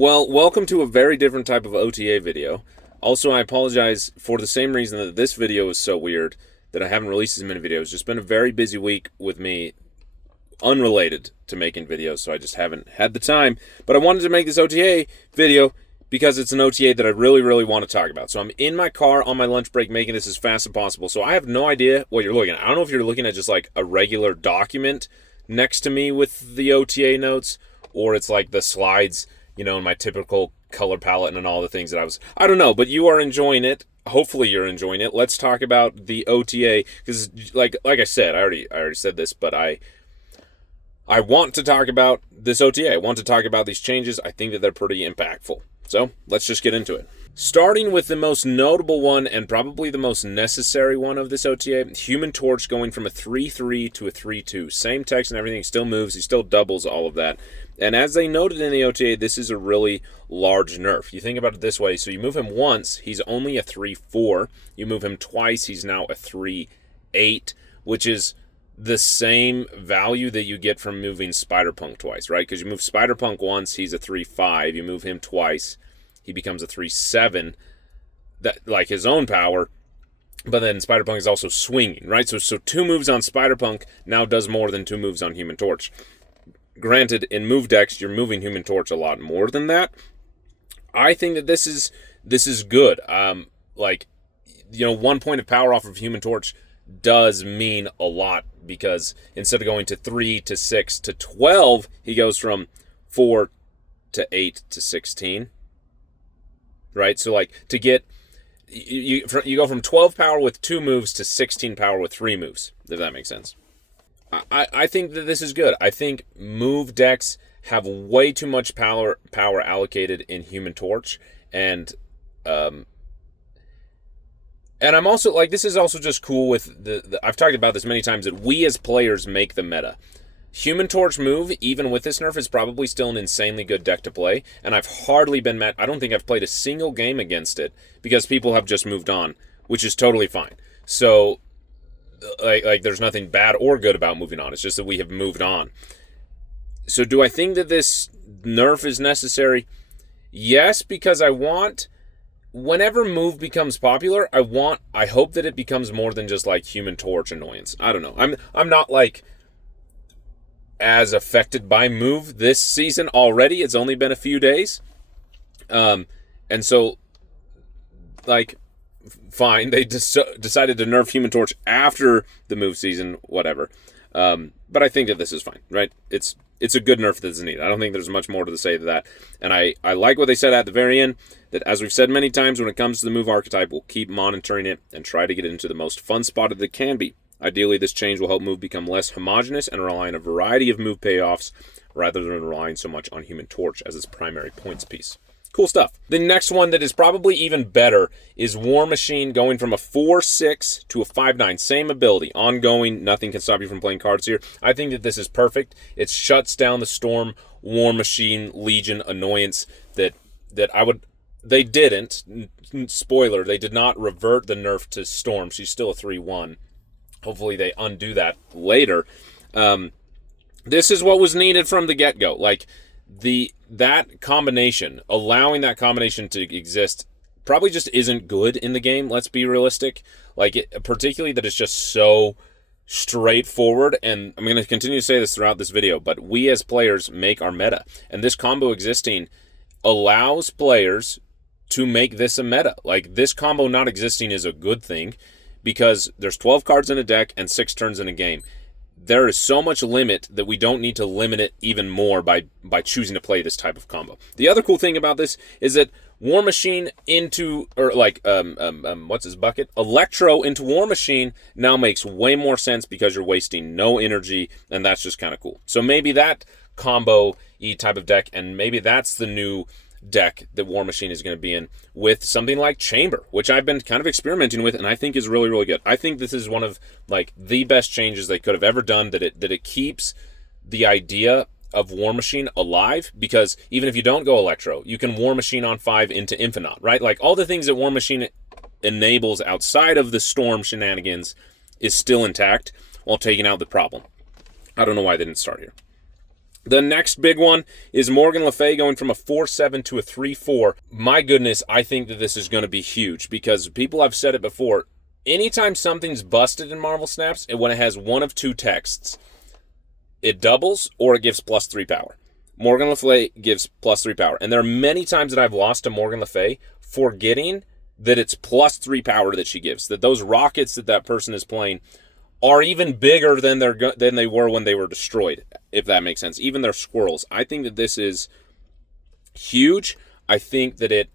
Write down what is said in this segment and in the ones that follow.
Well, welcome to a very different type of OTA video. Also, I apologize for the same reason that this video is so weird that I haven't released as many videos. It's just been a very busy week with me, unrelated to making videos, so I just haven't had the time. But I wanted to make this OTA video because it's an OTA that I really want to talk about. So I'm in my car on my lunch break making this as fast as possible. So I have no idea what you're looking at. I don't know if you're looking at just like a regular document next to me with the OTA notes, or it's like the slides, in my typical color palette and all the things that I don't know, but you are enjoying it. Hopefully you're enjoying it. Let's talk about the OTA, because like I said, I already said this, but I want to talk about this OTA. I want to talk about these changes. I think that they're pretty impactful. So let's just get into it. Starting with the most notable one and probably the most necessary one of this OTA, Human Torch going from a 3-3 to a 3-2. Same text and everything, still moves, he still doubles all of that. And as they noted in the OTA, this is a really large nerf. You think about it this way, so you move him once, he's only a 3-4. You move him twice, he's now a 3-8, which is the same value that you get from moving Spider-Punk twice, right? Because you move Spider-Punk once, he's a 3-5. You move him twice, he becomes a 3-7, that like his own power. But then Spider-Punk is also swinging, right? So 2 moves on Spider-Punk now does more than 2 moves on Human Torch. Granted, in move decks, you're moving Human Torch a lot more than that. I think that this is good. 1 point of power off of Human Torch does mean a lot, because instead of going to 3 to 6 to 12, he goes from 4 to 8 to 16. Right? So like to get you go from 12 power with 2 moves to 16 power with 3 moves, if that makes sense. I think that this is good. I think move decks have way too much power allocated in Human Torch, and I'm also like, this is also just cool with the I've talked about this many times, that we as players make the meta. Human Torch move, even with this nerf, is probably still an insanely good deck to play, and I've hardly been I don't think I've played a single game against it, because people have just moved on, which is totally fine. So like there's nothing bad or good about moving on. It's just that we have moved on. So do I think that this nerf is necessary? Yes, because I want, whenever move becomes popular, I hope that it becomes more than just like Human Torch annoyance. I don't know. I'm not like as affected by move this season already. It's only been a few days. And so like, fine, they decided to nerf Human Torch after the move season, whatever. But I think that this is fine, right? It's a good nerf that's needed. I don't think there's much more to say to that. And I like what they said at the very end, that as we've said many times, when it comes to the move archetype, we'll keep monitoring it and try to get it into the most fun spot that it can be. Ideally, this change will help move become less homogenous and rely on a variety of move payoffs rather than relying so much on Human Torch as its primary points piece. Cool stuff. The next one that is probably even better is War Machine going from a 4-6 to a 5-9. Same ability, ongoing, nothing can stop you from playing cards here. I think that this is perfect. It shuts down the Storm, War Machine, Legion annoyance that they didn't. Spoiler, they did not revert the nerf to Storm. She's still a 3-1. Hopefully they undo that later. This is what was needed from the get-go. Like, that combination, allowing that combination to exist, probably just isn't good in the game. Let's be realistic. Like, particularly that it's just so straightforward. And I'm going to continue to say this throughout this video, but we as players make our meta, and this combo existing allows players to make this a meta. Like, this combo not existing is a good thing, because there's 12 cards in a deck and 6 turns in a game. There is so much limit that we don't need to limit it even more by choosing to play this type of combo. The other cool thing about this is that War Machine into, or like, what's his bucket? Electro into War Machine now makes way more sense, because you're wasting no energy, and that's just kind of cool. So maybe that combo-y type of deck, and maybe that's the new deck that War Machine is going to be in, with something like Chamber, which I've been kind of experimenting with, and I think is really good. I think this is one of like the best changes they could have ever done, that it keeps the idea of War Machine alive, because even if you don't go Electro, you can War Machine on 5 into Infinite, right? Like, all the things that War Machine enables outside of the Storm shenanigans is still intact while taking out the problem. I don't know why they didn't start here. The next big one is Morgan Le Fay going from a 4-7 to a 3-4. My goodness, I think that this is going to be huge because people have said it before. Anytime something's busted in Marvel Snaps, and when it has one of two texts, it doubles or it gives +3 power. Morgan Le Fay gives +3 power. And there are many times that I've lost to Morgan Le Fay forgetting that it's +3 power that she gives. That those rockets that person is playing are even bigger than they were when they were destroyed, if that makes sense. Even their squirrels. I think that this is huge. I think that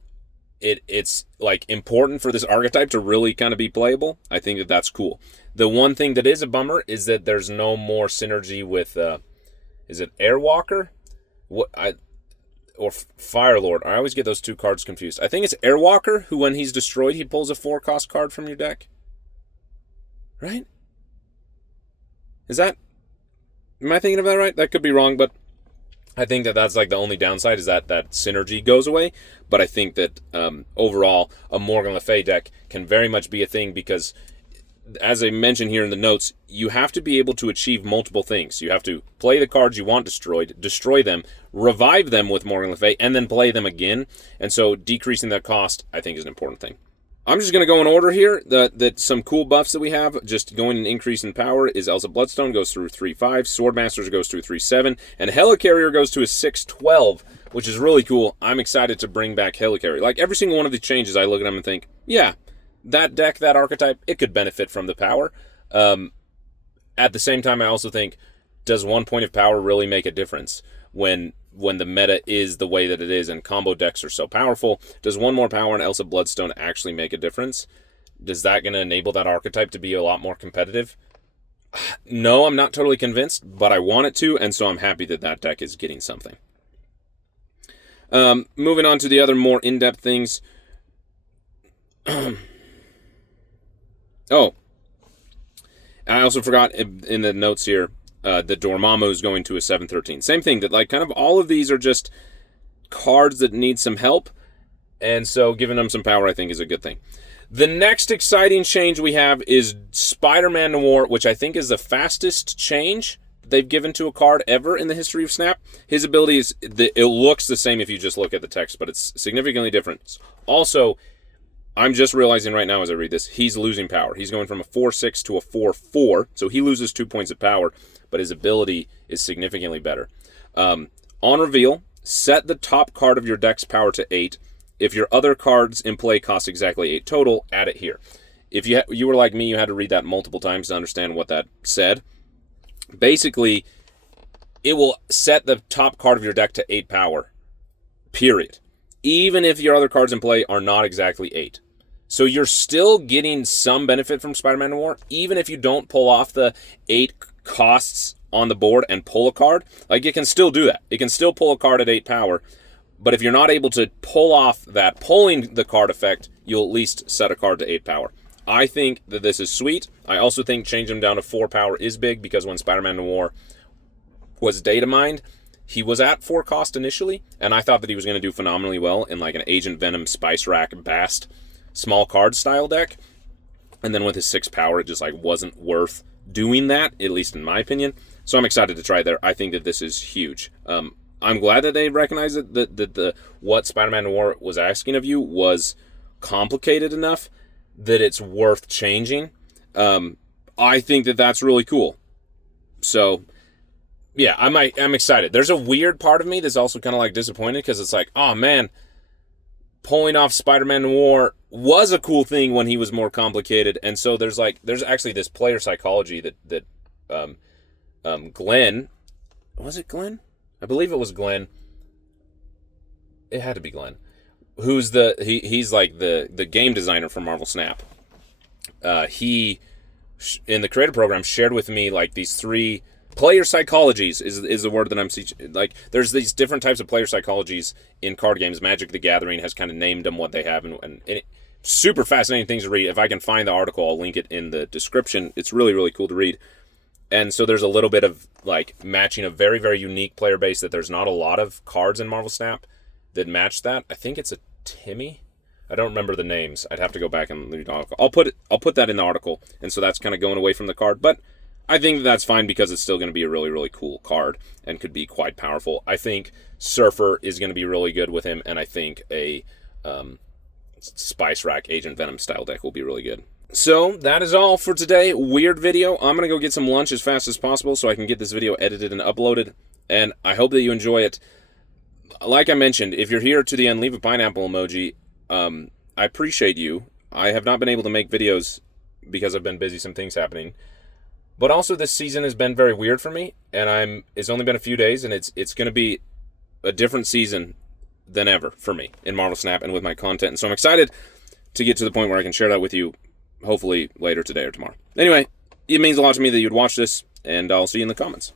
it's like important for this archetype to really kind of be playable. I think that that's cool. The one thing that is a bummer is that there's no more synergy with is it Airwalker? Or Firelord. I always get those two cards confused. I think it's Airwalker, who when he's destroyed, he pulls a 4-cost card from your deck. Right? Am I thinking of that right? That could be wrong, but I think that that's like the only downside is that synergy goes away. But I think that overall, a Morgan Le Fay deck can very much be a thing because, as I mentioned here in the notes, you have to be able to achieve multiple things. You have to play the cards you want destroyed, destroy them, revive them with Morgan Le Fay, and then play them again. And so decreasing that cost, I think, is an important thing. I'm just going to go in order here. That some cool buffs that we have, just going an increase in power, is Elsa Bloodstone goes through 3-5, Swordmasters goes through 3-7, and Helicarrier goes to a 6-12, which is really cool. I'm excited to bring back Helicarrier. Like, every single one of these changes, I look at them and think, yeah, that deck, that archetype, it could benefit from the power. At the same time, I also think, does 1 point of power really make a difference when the meta is the way that it is and combo decks are so powerful? Does 1 more power in Elsa Bloodstone actually make a difference? Is that going to enable that archetype to be a lot more competitive? No, I'm not totally convinced, but I want it to, and so I'm happy that that deck is getting something. Moving on to the other more in-depth things. Oh, I also forgot in the notes here that Dormammu is going to a 7-13. Same thing, that like kind of all of these are just cards that need some help, and so giving them some power I think is a good thing. The next exciting change we have is Spider-Man Noir, which I think is the fastest change they've given to a card ever in the history of Snap. His ability is, it looks the same if you just look at the text, but it's significantly different. Also, I'm just realizing right now as I read this, he's losing power. He's going from a 4-6 to a 4-4, so he loses 2 points of power, but his ability is significantly better. On reveal, set the top card of your deck's power to 8. If your other cards in play cost exactly 8 total, add it here. If you were like me, you had to read that multiple times to understand what that said. Basically, it will set the top card of your deck to 8 power, period. Even if your other cards in play are not exactly 8. So you're still getting some benefit from Spider-Man Noir, even if you don't pull off the 8 costs on the board and pull a card. Like, it can still do that. It can still pull a card at 8 power, but if you're not able to pull off that pulling the card effect, you'll at least set a card to 8 power. I think that this is sweet. I also think changing him down to 4 power is big, because when Spider-Man Noir was data mined, he was at 4 cost initially, and I thought that he was going to do phenomenally well in like an Agent Venom, Spice Rack, Bast, small card style deck. And then with his 6 power, it just like wasn't worth doing that, at least in my opinion. So I'm excited to try there. I think that this is huge. I'm glad that they recognize that what Spider-Man Noir was asking of you was complicated enough that it's worth changing. I think that that's really cool. So yeah, I'm excited. There's a weird part of me that's also kind of like disappointed, because it's like, oh man, pulling off Spider-Man Noir was a cool thing when he was more complicated. And so there's actually this player psychology that Glenn, was it Glenn? I believe it was Glenn. It had to be Glenn. Who's he's like the game designer for Marvel Snap. He in the creator program shared with me like these 3 player psychologies is the word that I'm teaching. Like, there's these different types of player psychologies in card games. Magic the Gathering has kind of named them what they have, and super fascinating things to read. If I can find the article, I'll link it in the description. It's really, really cool to read. And so there's a little bit of like matching a very, very unique player base that there's not a lot of cards in Marvel Snap that match that. I think it's a Timmy. I don't remember the names. I'd have to go back and read the article. I'll put that in the article, and so that's kind of going away from the card. But I think that's fine because it's still going to be a really, really cool card and could be quite powerful. I think Surfer is going to be really good with him, and I think a Spice Rack Agent Venom style deck will be really good. So that is all for today. Weird video. I'm going to go get some lunch as fast as possible so I can get this video edited and uploaded, and I hope that you enjoy it. Like I mentioned, if you're here to the end, leave a pineapple emoji. I appreciate you. I have not been able to make videos because I've been busy, some things happening. But also this season has been very weird for me, and it's only been a few days, and it's going to be a different season than ever for me in Marvel Snap and with my content. And so I'm excited to get to the point where I can share that with you, hopefully later today or tomorrow. Anyway, it means a lot to me that you'd watch this, and I'll see you in the comments.